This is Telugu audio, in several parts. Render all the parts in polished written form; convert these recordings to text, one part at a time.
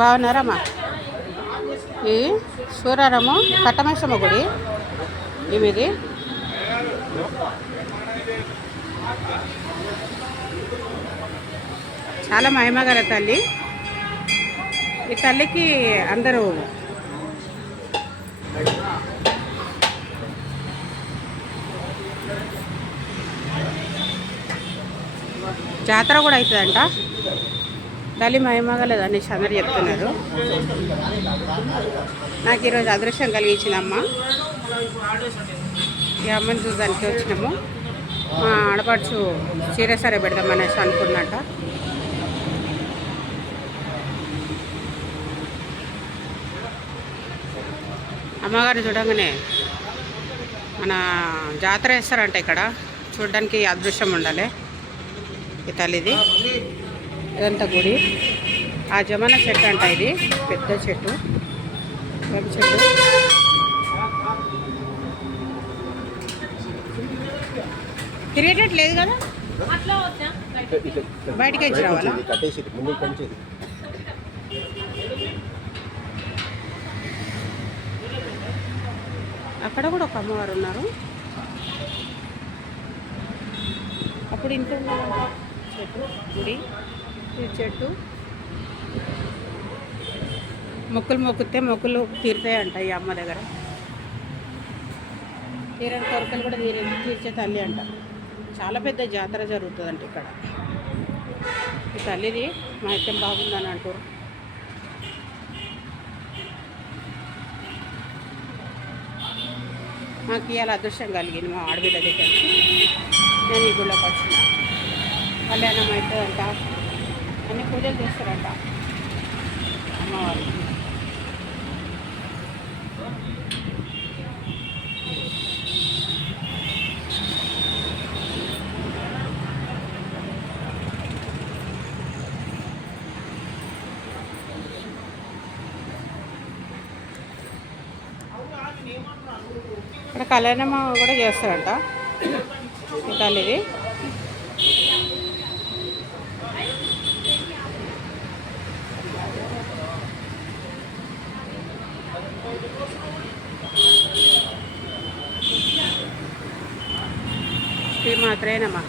బాగున్నారమ్మా? ఈ సూరారము కట్టమైసమ్మ గుడి ఇది. చాలా మహిమగల తల్లి. ఈ తల్లికి అందరూ జాతర కూడా అవుతుందంట. తల్లి మహిమగలదు అనేసి అందరు చెప్తున్నారు. నాకు ఈరోజు అదృష్టం కలిగించిందమ్మ. ఈ అమ్మని చూడడానికి వచ్చినాము. మా ఆడపడుచు చీర సరే పెడదామనేసి అనుకున్నట్ట. అమ్మగారు చూడంగానే మన జాతర వేస్తారంట. ఇక్కడ చూడడానికి అదృష్టం ఉండాలి. ఈ తల్లిది ఇదంతా గుడి. ఆ జమాన చెట్టు అంట. ఇది పెద్ద చెట్టు, చెట్టు. తిరిగేటట్టు లేదు కదా, బయటకి వచ్చి రావాలా? అక్కడ కూడా ఒక అమ్మవారు ఉన్నారు. అప్పుడు ఇంత చెట్టు గుడి, ఈ చెట్టు. మొక్కులు మొక్కితే మొక్కులు తీరుతాయంట ఈ అమ్మ దగ్గర. తీరని కోరికలు కూడా తీర్చే తల్లి అంట. చాలా పెద్ద జాతర జరుగుతుందంట ఇక్కడ. ఈ తల్లిది మహత్యం బాగుందని అంటారు. మాకు ఇవాళ అదృష్టం కలిగింది. మా ఆడబిడ్డ దగ్గర నేను ఈ గుళ్ళకి వచ్చిన. కళ్యాణం అవుతుందంట, అన్ని పూజలు చేస్తారంట అమ్మవారు. ఇక్కడ కళ్యాణం కూడా చేస్తారంట ఈ తల్లిది. శ్రీమాత్రే నమః.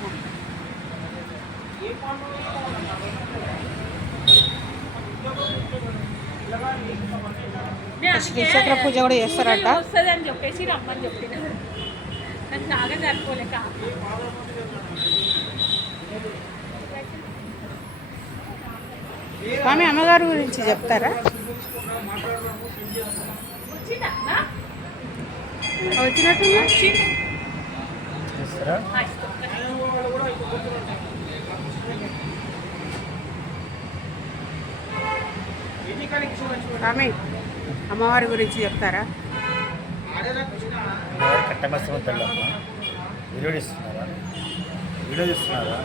శ్రీచక్ర పూజ కూడా చేస్తారట. స్వామి అమ్మగారు గురించి చెప్తారా? వచ్చినట్టు స్వామి అమ్మవారి గురించి చెప్తారా? కట్టమైసమ్మ తల్లి అమ్మ. వీడియో తీస్తున్నారా?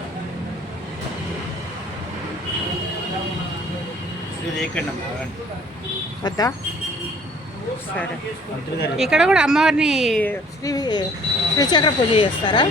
వద్దా? సరే. ఇక్కడ కూడా అమ్మవారిని శ్రీచక్ర పూజ చేస్తారా?